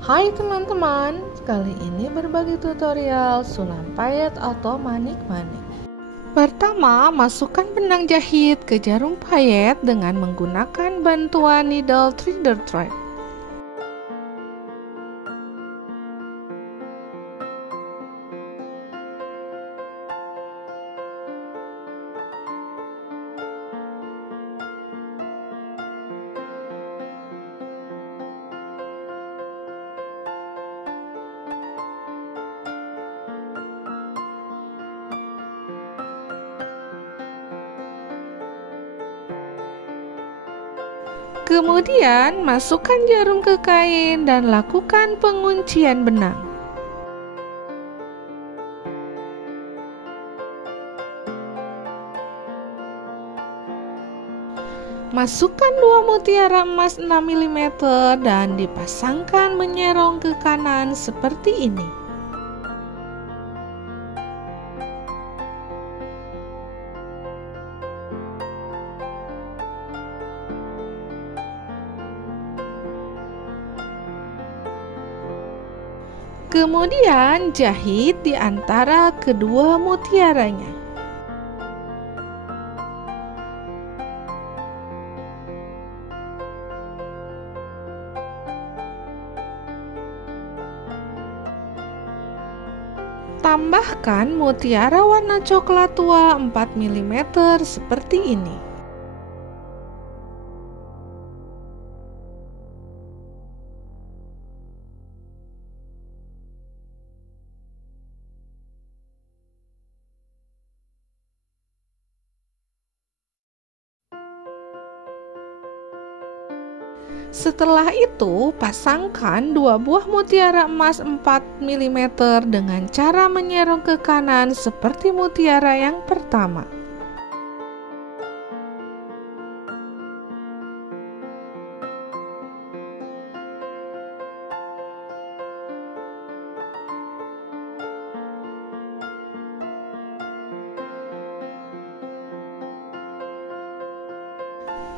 Hai teman-teman, kali ini berbagi tutorial sulam payet atau manik-manik. Pertama, masukkan benang jahit ke jarum payet dengan menggunakan bantuan needle threader thread. Kemudian, masukkan jarum ke kain dan lakukan penguncian benang. Masukkan 2 mutiara emas 6 mm dan dipasangkan menyerong ke kanan seperti ini. Kemudian jahit di antara kedua mutiaranya. Tambahkan mutiara warna coklat tua 4 mm seperti ini. Setelah itu, pasangkan 2 buah mutiara emas 4 mm dengan cara menyerong ke kanan seperti mutiara yang pertama.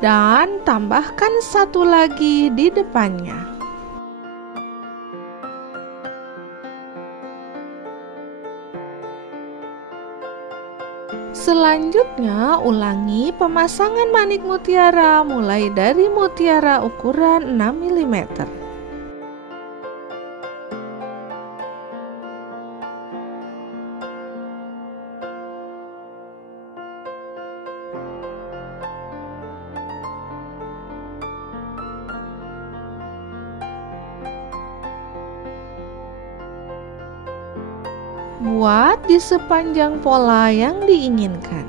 Dan tambahkan satu lagi di depannya. Selanjutnya, ulangi pemasangan manik mutiara mulai dari mutiara ukuran 6 mm. Buat di sepanjang pola yang diinginkan.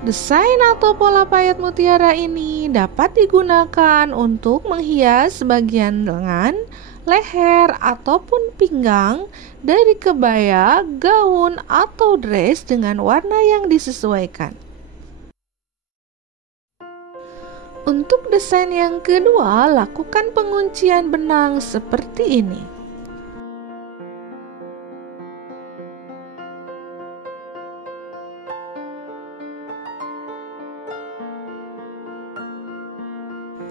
Desain atau pola payet mutiara ini dapat digunakan untuk menghias bagian lengan, leher, ataupun pinggang dari kebaya, gaun, atau dress dengan warna yang disesuaikan. Untuk desain yang kedua, lakukan penguncian benang seperti ini.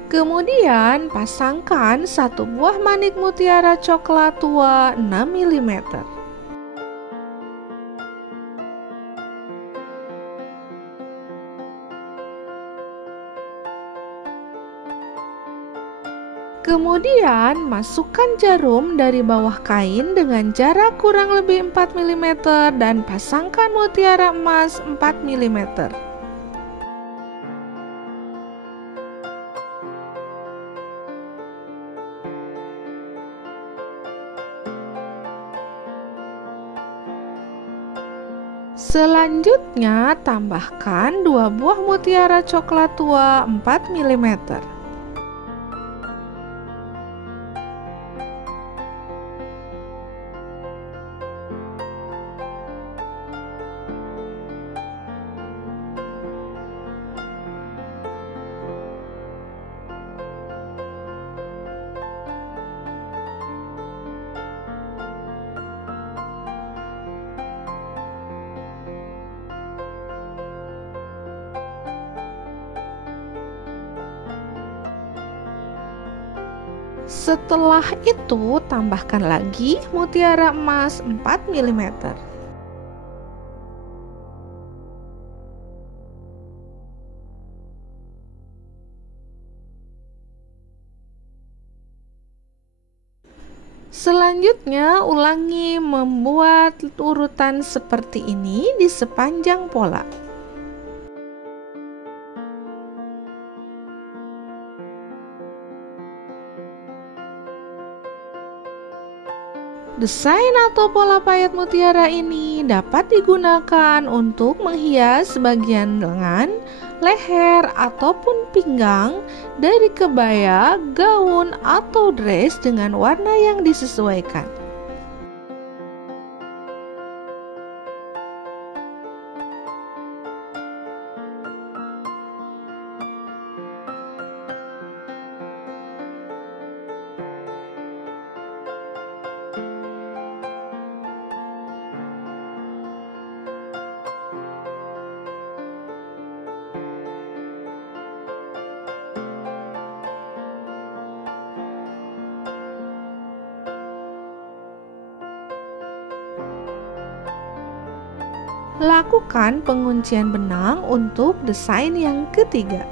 Kemudian pasangkan satu buah manik mutiara coklat tua 6 mm. Kemudian masukkan jarum dari bawah kain dengan jarak kurang lebih 4 mm dan pasangkan mutiara emas 4 mm. Selanjutnya, tambahkan 2 buah mutiara coklat tua 4 mm. Setelah itu, tambahkan lagi mutiara emas 4 mm. Selanjutnya, ulangi membuat urutan seperti ini di sepanjang pola. Desain atau pola payet mutiara ini dapat digunakan untuk menghias bagian lengan, leher, ataupun pinggang dari kebaya, gaun, atau dress dengan warna yang disesuaikan. Lakukan penguncian benang untuk desain yang ketiga.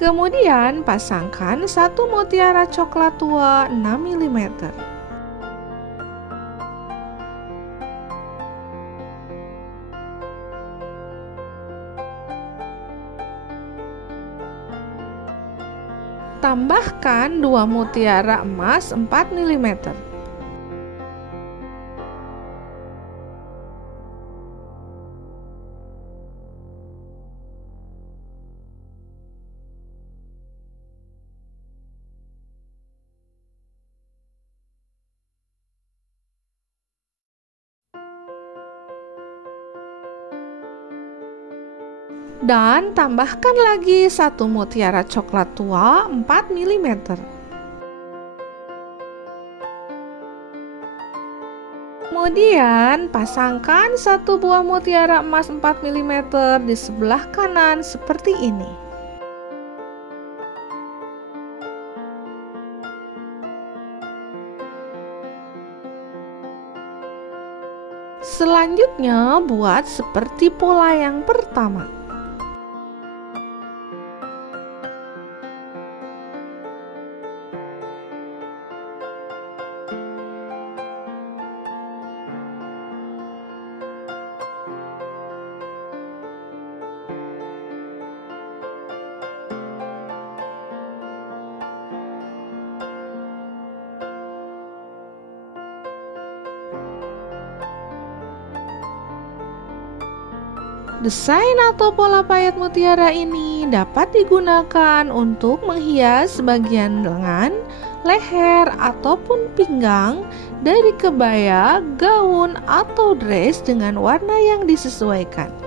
Kemudian pasangkan satu mutiara coklat tua 6 mm. Tambahkan 2 mutiara emas 4 mm. Dan tambahkan lagi satu mutiara coklat tua 4 mm. Kemudian pasangkan satu buah mutiara emas 4 mm di sebelah kanan seperti ini. Selanjutnya buat seperti pola yang pertama. Desain atau pola payet mutiara ini dapat digunakan untuk menghias bagian lengan, leher, ataupun pinggang dari kebaya, gaun, atau dress dengan warna yang disesuaikan.